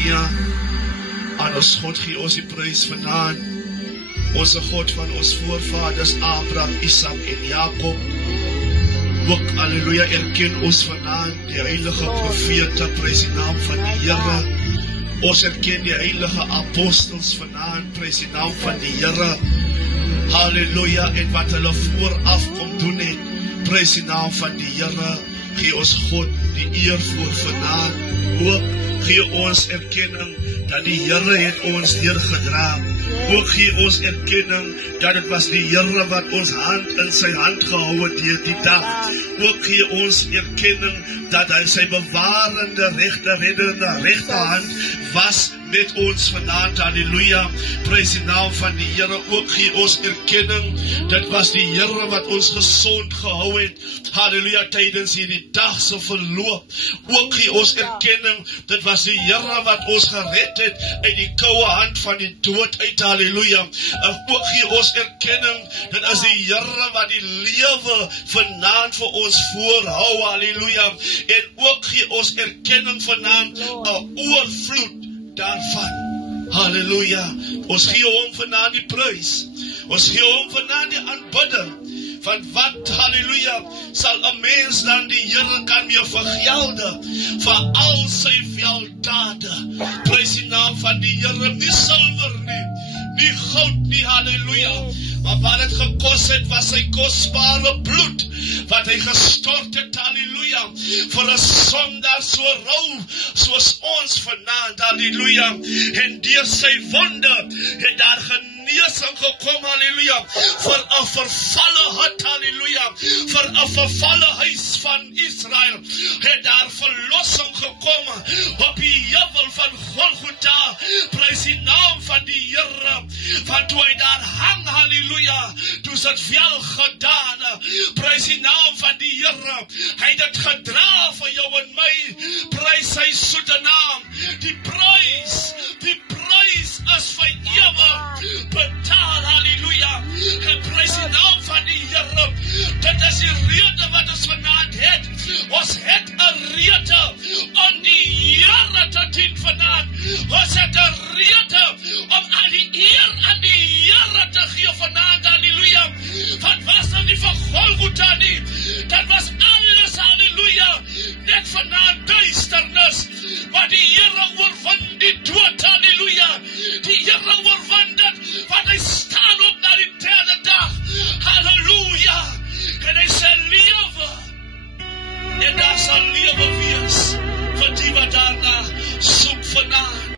halleluja. Aan ons God gee ons die prys vanaand. Ons God van ons voorvaders Abraham, Isaac en Jacob. Ook, halleluja, erken ons vanaand die heilige profete, prys die naam van die Here. Ons erken die heilige apostels vanaand, prys die naam van die Here. Halleluja, en wat hulle vooraf kom doen het, prys die naam van die Here. Gee ons God die eer voor vanaand. Ook gee ons erkenning dat die Here het ons deurgedra. Ook gee ons erkenning dat het was die Here wat ons hand in sy hand gehou het deur die dag. Ook gee ons erkenning dat hy sy bewarende, reddende regterhand was met ons vanaand, halleluja, prys die naam van die Here. Ook gee ons erkenning, dit was die Here wat ons gesond gehou het, halleluja, tydens hierdie dag se verloop. Ook gee ons erkenning, dit was die Here wat ons gered het uit die koue hand van die dood uit, halleluja. Ook gee ons erkenning, dit is die Here wat die lewe vanaand vir ons voorhou, halleluja. En ook gee ons erkenning vanaand, 'n oorvloed daarvan, halleluja. Ons gee hom vanaand die prys, ons gee hom vanaand die aanbidding, van wat, halleluja, sal 'n mens dan die Here kan meer vergelde, vir al sy weldade, prys die naam van die Here, nie silwer nie, nie goud nie, halleluja, maar wat het gekos het, was sy kosbare bloed, wat hy gestort het, halleluja, vir 'n sondaar so rou, soos ons vanaand, halleluja, en deur sy wonde, het daar genesing gekom, halleluja, vir 'n vervalle hut, halleluja, vir 'n vervalle huis van Israel, het daar verlossing gekom, op die heuwel van Golgotha, prys die naam van die Here, want toe hy daar hang, halleluja, toe is het wel gedaan, prys die naam van die Here, hy het het gedra vir jou en my, prys sy soete naam, die prys is vir ewig betaal, halleluja, en prys die naam van die Here, dit is die rede wat ons vanaand het, ons het 'n rede om die Here te dien vanaand, ons het 'n rede om al die eer aan die Here te gee vanaand, halleluja, wat was dan nie vir Golgotha nie, dat was